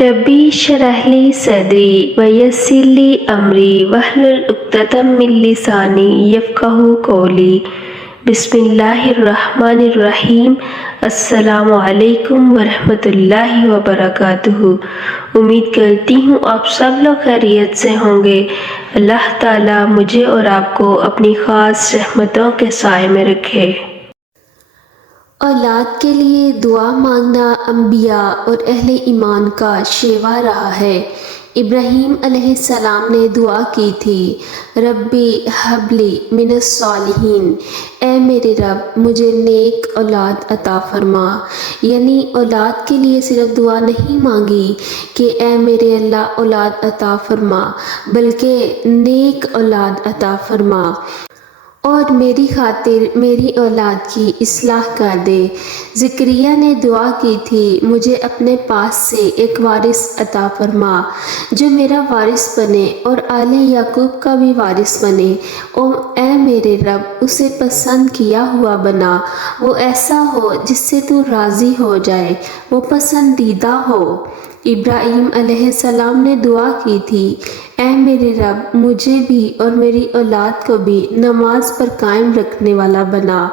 रब्बी शरह ली सदरी वयस्सिर ली अमरी वहलुल उक़्दतम मिन लिसानी यफ़क़हू क़ौली। बिस्मिल्लाहिर्रहमानिर्रहीम। अस्सलामु अलैकुम वरहमतुल्लाहि वबरकातुहू। उम्मीद करती हूँ आप सब लोग खैरियत से होंगे। अल्लाह ताला मुझे और आपको अपनी ख़ास रहमतों के साए में रखे। औलाद के लिए दुआ मांगना अंबिया और अहले ईमान का शेवा रहा है। इब्राहीम अलैहिस्सलाम ने दुआ की थी, रब्बी हबली मिनस सालिहीन, ए मेरे रब मुझे नेक औलाद अता फरमा। यानी औलाद के लिए सिर्फ दुआ नहीं मांगी कि ए मेरे अल्लाह औलाद अता फरमा, बल्कि नेक औलाद अता फरमा और मेरी खातिर मेरी औलाद की इस्लाह कर दे। ज़करिया ने दुआ की थी, मुझे अपने पास से एक वारिस अता फरमा जो मेरा वारिस बने और आले याकूब का भी वारिस बने। ओ ए मेरे रब उसे पसंद किया हुआ बना, वो ऐसा हो जिससे तू राज़ी हो जाए, वो पसंदीदा हो। इब्राहीम अलैहिस्सलाम ने दुआ की थी, ऐ मेरे रब मुझे भी और मेरी औलाद को भी नमाज पर कायम रखने वाला बना।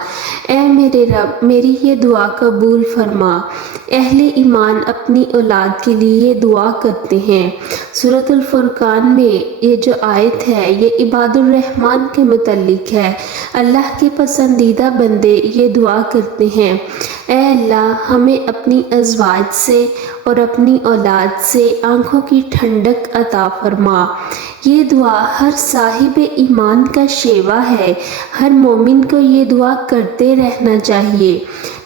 ऐ मेरे रब मेरी ये दुआ कबूल फरमा। अहले ईमान अपनी औलाद के लिए ये दुआ करते हैं। सूरतुल फुरकान में ये जो आयत है ये इबादुर रहमान के मुतल्लिक है। अल्लाह के पसंदीदा बंदे ये दुआ करते हैं, ऐ अल्लाह हमें अपनी अज़वाज से और अपनी औलाद से आँखों की ठंडक अता फरमा। ये दुआ हर साहिब ईमान का शेवा है। हर मोमिन को ये दुआ करते रहना चाहिए,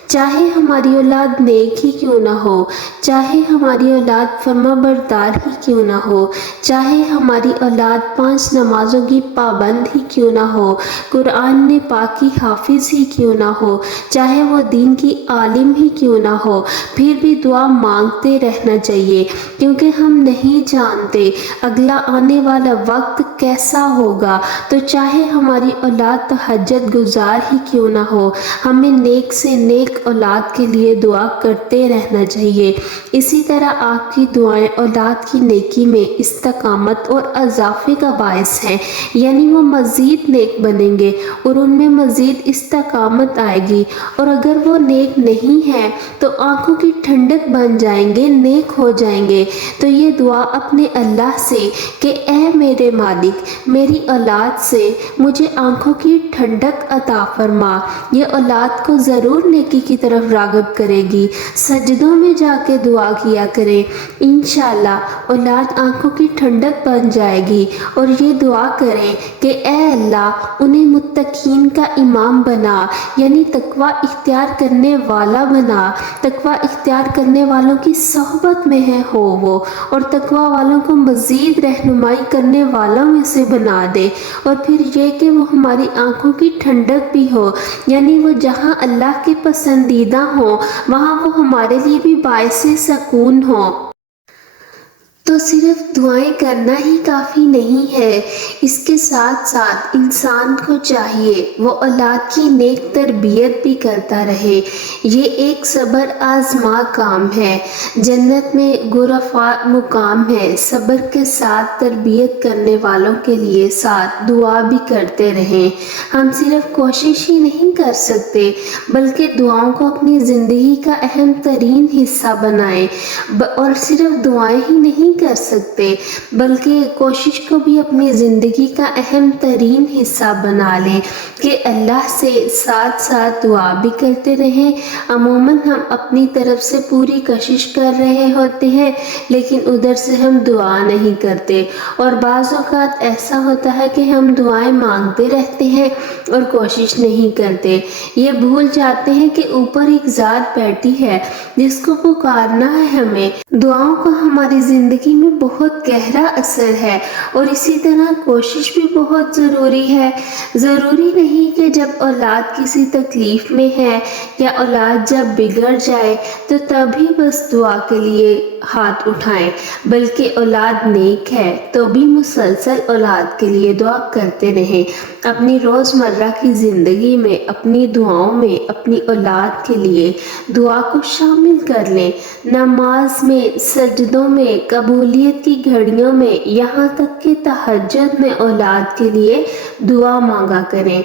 चाहे हमारी औलाद नेक ही क्यों ना हो, चाहे हमारी औलाद फर्माबरदार ही क्यों ना हो, चाहे हमारी औलाद 5 नमाज़ों की पाबंद ही क्यों ना हो, कुरान में पाक की हाफिज़ ही क्यों ना हो, चाहे वो दीन की आलिम ही क्यों ना हो, फिर भी दुआ मांगते रहना चाहिए, क्योंकि हम नहीं जानते अगला आने वाला वक्त कैसा होगा। तो चाहे हमारी औलाद तहज्जुद गुजार ही क्यों ना हो, हमें नेक से नेक औलाद के लिए दुआ करते रहना चाहिए। इसी तरह आपकी दुआएं औलाद की नेकी में इस्तकामत और अज़ाफ़े का बायस हैं, यानी वो मज़ीद नेक बनेंगे और उनमें मज़ीद इस्तकामत आएगी। और अगर वो नेक नहीं है तो आँखों की ठंडक बन जाएंगे, नेक हो जाएंगे। तो ये दुआ अपने अल्लाह से कि ऐ मेरे मालिक मेरी औलाद से मुझे आँखों की ठंडक अता फरमा, ये औलाद को ज़रूर नेकी की तरफ राग़िब करेगी। सजदों में जाके दुआ किया करें, इंशाअल्लाह औलाद आँखों की ठंडक बन जाएगी। और ये दुआ करें कि ऐ अल्लाह उन्हें मुत्तकीन का इमाम बना, यानी तकवा इख्तियार करने वाला बना। तकवा इख्तियार करने वालों की सोहबत में है हो वो, और तकवा वालों को मज़ीद रहनुमाई करने वालों में से बना दे। और फिर ये कि वो हमारी आँखों की ठंडक भी हो, यानी वो जहाँ अल्लाह के पसंदीदा हो वहाँ वो हमारे लिए भी बायसे सकून हो। तो सिर्फ दुआएं करना ही काफ़ी नहीं है, इसके साथ साथ इंसान को चाहिए वो औलाद की नेक तरबियत भी करता रहे। ये एक सब्र आज़मा काम है। जन्नत में गुरफा मुकाम है। सब्र के साथ तरबियत करने वालों के लिए साथ दुआ भी करते रहें। हम सिर्फ कोशिश ही नहीं कर सकते बल्कि दुआओं को अपनी ज़िंदगी का अहम तरीन हिस्सा बनाएं। और सिर्फ दुआएं ही नहीं कर सकते बल्कि कोशिश को भी अपनी ज़िंदगी का अहम तरीन हिस्सा बना लें कि अल्लाह से साथ साथ दुआ भी करते रहें। अमूमन हम अपनी तरफ से पूरी कोशिश कर रहे होते हैं लेकिन उधर से हम दुआ नहीं करते, और बाज़ औक़ात ऐसा होता है कि हम दुआएं मांगते रहते हैं और कोशिश नहीं करते। ये भूल जाते हैं कि ऊपर एक ज़ात बैठी है जिसको पुकारना है हमें। दुआओं का हमारी ज़िंदगी में बहुत गहरा असर है और इसी तरह कोशिश भी बहुत ज़रूरी है। ज़रूरी नहीं कि जब औलाद किसी तकलीफ़ में है या औलाद जब बिगड़ जाए तो तभी बस दुआ के लिए ہاتھ اٹھائیں، بلکہ اولاد نیک ہے تو بھی مسلسل اولاد کے لیے دعا کرتے رہیں۔ اپنی روزمرہ کی زندگی میں، اپنی دعاؤں میں اپنی اولاد کے لیے دعا کو شامل کر لیں۔ نماز میں، سجدوں میں، قبولیت کی گھڑیوں میں، یہاں تک کہ تہجد میں اولاد کے لیے دعا مانگا کریں۔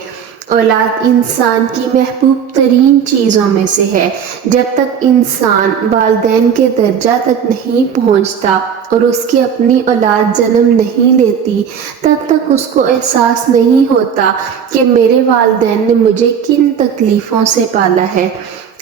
اولاد انسان کی محبوب ترین چیزوں میں سے ہے۔ جب تک انسان والدین کے درجہ تک نہیں پہنچتا اور اس کی اپنی اولاد جنم نہیں لیتی، تب تک اس کو احساس نہیں ہوتا کہ میرے والدین نے مجھے کن تکلیفوں سے پالا ہے۔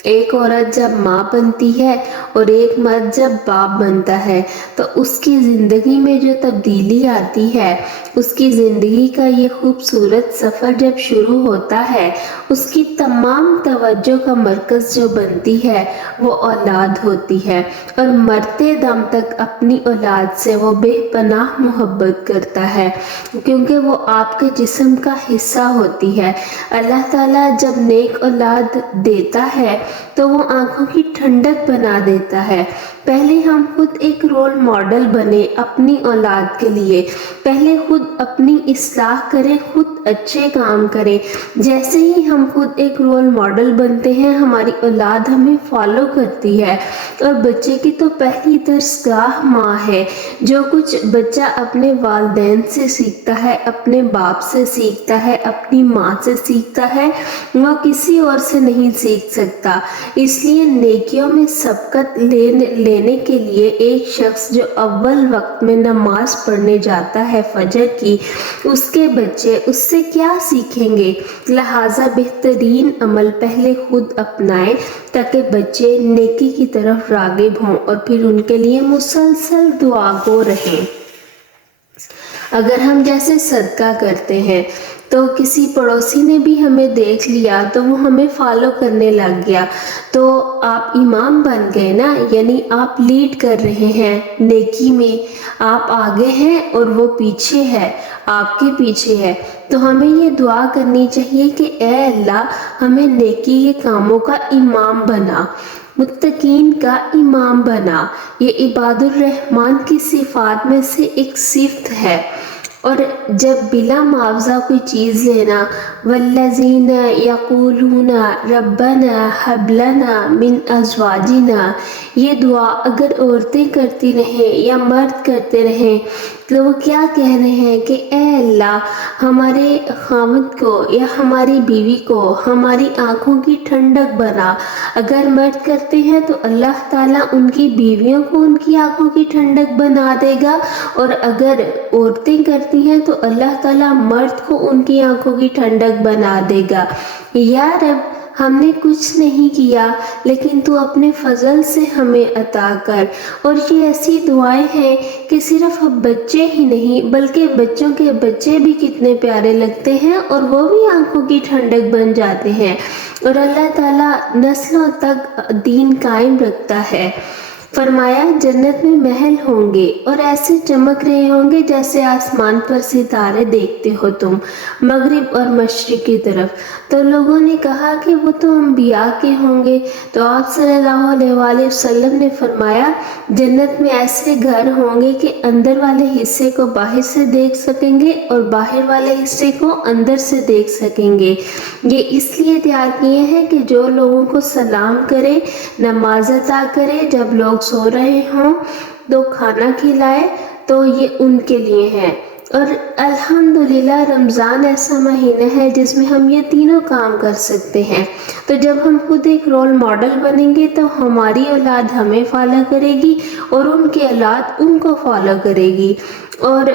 ایک عورت جب ماں بنتی ہے اور ایک مرد جب باپ بنتا ہے تو اس کی زندگی میں جو تبدیلی آتی ہے، اس کی زندگی کا یہ خوبصورت سفر جب شروع ہوتا ہے، اس کی تمام توجہ کا مرکز جو بنتی ہے وہ اولاد ہوتی ہے، اور مرتے دم تک اپنی اولاد سے وہ بے پناہ محبت کرتا ہے، کیونکہ وہ آپ کے جسم کا حصہ ہوتی ہے۔ اللہ تعالیٰ جب نیک اولاد دیتا ہے تو وہ آنکھوں کی ٹھنڈک بنا دیتا ہے۔ پہلے ہم خود ایک رول ماڈل بنے اپنی اولاد کے لیے، پہلے خود اپنی اصلاح کریں، خود اچھے کام کریں۔ جیسے ہی ہم خود ایک رول ماڈل بنتے ہیں، ہماری اولاد ہمیں فالو کرتی ہے، اور بچے کی تو پہلی درسگاہ ماں ہے۔ جو کچھ بچہ اپنے والدین سے سیکھتا ہے، اپنے باپ سے سیکھتا ہے، اپنی ماں سے سیکھتا ہے، وہ کسی اور سے نہیں سیکھ سکتا۔ اس لیے نیکیوں میں سبقت لینے کے لیے ایک شخص جو اول وقت میں نماز پڑھنے جاتا ہے فجر کی، اس کے بچے اس سے کیا سیکھیں گے؟ لہٰذا بہترین عمل پہلے خود اپنائیں تاکہ بچے نیکی کی طرف راغب ہوں اور پھر ان کے لیے مسلسل دعا گو رہیں۔ اگر ہم جیسے صدقہ کرتے ہیں تو کسی پڑوسی نے بھی ہمیں دیکھ لیا تو وہ ہمیں فالو کرنے لگ گیا، تو آپ امام بن گئے نا، یعنی آپ لیڈ کر رہے ہیں نیکی میں، آپ آگے ہیں اور وہ پیچھے ہے، آپ کے پیچھے ہے۔ تو ہمیں یہ دعا کرنی چاہیے کہ اے اللہ ہمیں نیکی کے کاموں کا امام بنا، متقین کا امام بنا۔ یہ عباد الرحمن کی صفات میں سے ایک صفت ہے۔ اور جب بلا معاوضہ کوئی چیز لینا، والذین یقولون ربنا ہب لنا من ازواجنا، یہ دعا اگر عورتیں کرتی رہیں یا مرد کرتے رہیں تو وہ کیا کہہ رہے ہیں کہ اے اللہ ہمارے خاوند کو یا ہماری بیوی کو ہماری آنکھوں کی ٹھنڈک بنا۔ اگر مرد کرتے ہیں تو اللہ تعالیٰ ان کی بیویوں کو ان کی آنکھوں کی ٹھنڈک بنا دے گا، اور اگر عورتیں کرتی ہیں تو اللہ تعالیٰ مرد کو ان کی آنکھوں کی ٹھنڈک بنا دے گا۔ یا رب ہم نے کچھ نہیں کیا لیکن تو اپنے فضل سے ہمیں عطا کر۔ اور یہ ایسی دعائیں ہیں کہ صرف بچے ہی نہیں بلکہ بچوں کے بچے بھی کتنے پیارے لگتے ہیں اور وہ بھی آنکھوں کی ٹھنڈک بن جاتے ہیں، اور اللہ تعالیٰ نسلوں تک دین قائم رکھتا ہے۔ فرمایا جنت میں محل ہوں گے اور ایسے چمک رہے ہوں گے جیسے آسمان پر ستارے دیکھتے ہو تم مغرب اور مشرق کی طرف۔ تو لوگوں نے کہا کہ وہ تو انبیاء کے ہوں گے، تو آپ صلی اللہ علیہ وآلہ وسلم نے فرمایا جنت میں ایسے گھر ہوں گے کہ اندر والے حصے کو باہر سے دیکھ سکیں گے اور باہر والے حصے کو اندر سے دیکھ سکیں گے۔ یہ اس لیے تیار کیے ہیں کہ جو لوگوں کو سلام کرے، نماز ادا کرے، جب لوگ سو رہے ہوں تو کھانا کھلائے، تو یہ ان کے لیے ہے۔ اور الحمدللہ رمضان ایسا مہینہ ہے جس میں ہم یہ تینوں کام کر سکتے ہیں۔ تو جب ہم خود ایک رول ماڈل بنیں گے تو ہماری اولاد ہمیں فالو کرے گی اور ان کی اولاد ان کو فالو کرے گی، اور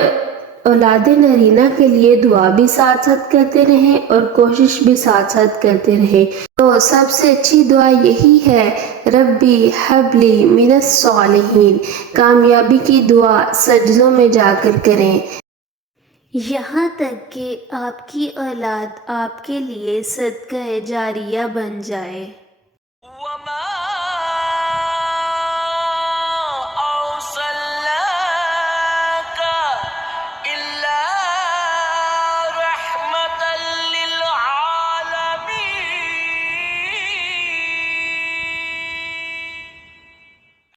اولاد نرینہ کے لیے دعا بھی ساتھ ساتھ کرتے رہیں اور کوشش بھی ساتھ ساتھ کرتے رہیں۔ تو سب سے اچھی دعا یہی ہے، ربی ہب لی من الصالحین۔ کامیابی کی دعا سجدوں میں جا کر کریں، یہاں تک کہ آپ کی اولاد آپ کے لیے صدقہ جاریہ بن جائے۔